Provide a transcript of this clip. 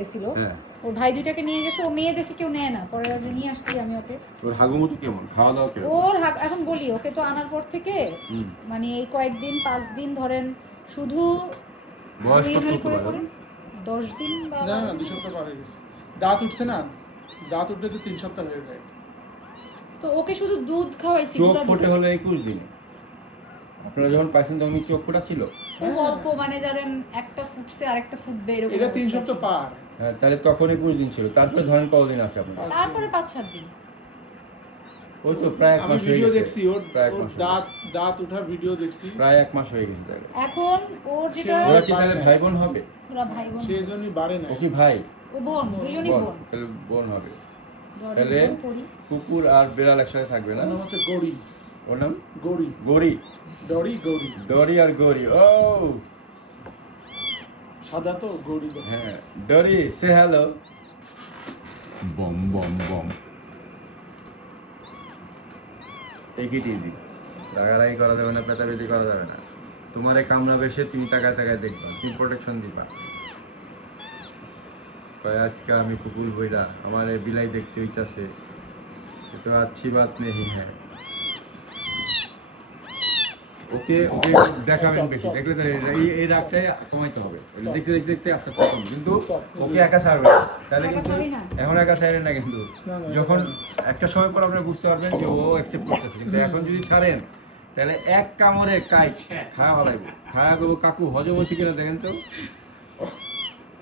গেছিল। হ্যাঁ ওর ভাই দুইটাকে নিয়ে গেছে, ও মেয়ে দেখে কেউ নেয় না, পরে নিয়ে আসছি আমি ওকে। ওর হাগুমতো কেমন, খাওয়া দাওয়া কেমন? এখন বলি ওকে তো আনার পর থেকে হুম। মানে এই কয়েকদিন 5 দিন ধরেন শুধু বয়স 2 ml কত করে পারে? করে 10 দিন বা না 2 সপ্তাহ পার হয়ে গেছে। দাঁত উঠছে না, দাঁত উঠলে তো 3 সপ্তাহ হয়ে যায়। তো ওকে শুধু দুধ খাওয়াইছি। চোখ গুঁড়া দুধ। ফোটে হলো 21 দিনে। আপনারা যখন পাইছেন তখন কি চোখ ফোটা ছিল? খুব অল্প, মানে ধরেন একটা ফুটছে আর একটা ফুটবে এরকম। এটা 3 অবস্থা সপ্তাহ ছিল। পার। হ্যাঁ, তাহলে তখন 21 দিন ছিল। তারপরে ধরেন কতদিন আছে আপনার? তারপরে 5-7 দিন। ওই তো প্রায় 1 আমি মাস হয়ে ভিডিও গেছে। দেখছি, ওর প্রায় 1 ওর মাস হয়ে দাঁত গেছে। দাঁত ওঠার ভিডিও দেখছি। প্রায় 1 মাস হয়ে গেছে তাহলে। এখন ওর যেটা ওরা কি তাহলে ভাই বোন হবে? ওরা ভাই বোন। সেই জন্যই বাড়ে না। ও কি ভাই? ও বোন, দুইজনই বোন, বোন। তাহলে বোন হবে। ধরেন তাহলে বোন করি। কুকুর আর বিড়াল একসাথে থাকবে না? ওর নাম হচ্ছে গৌরী। ওর নাম গৌরী, গৌরী। ডরি গৌরী। ডরি আর গৌরী। ও সাদা তো গৌরী। হ্যাঁ, ডরি সে হ্যালো। বম বম বম। Take it easy. রাগারাগি করা যাবে না, পেটাপেটি করা যাবে না। তোমারে কামড়াবে সে, তুমি তাকায় তাকায় দেখবা, তুমি প্রোটেকশন দিবা। কয় আজকে আমি কুকুর বইরা আমার এই বিলাই দেখতে হইতাছে, তো अच्छी बात नहीं है। ওকে ওকে দেখাবেন বেশি, দেখলে তো এই রাগটাই কমাইতে হবে। দেখতে দেখতে দেখতে আস্তে আস্তে কমবে। কিন্তু ওকে একা ছাড়বে না। তাহলে কিন্তু এখন একা ছাড়েন না, কিন্তু যখন একটা সময় পর আপনি বুঝতে পারবেন যে ও অ্যাকসেপ্ট করতেছে। কিন্তু এখন যদি ছাড়েন তাহলে এক কামড়ে কাইট খাওয়া হলাইব, খাওয়া দেবো। কাকু হজম হচ্ছে কিনা দেখেন তো।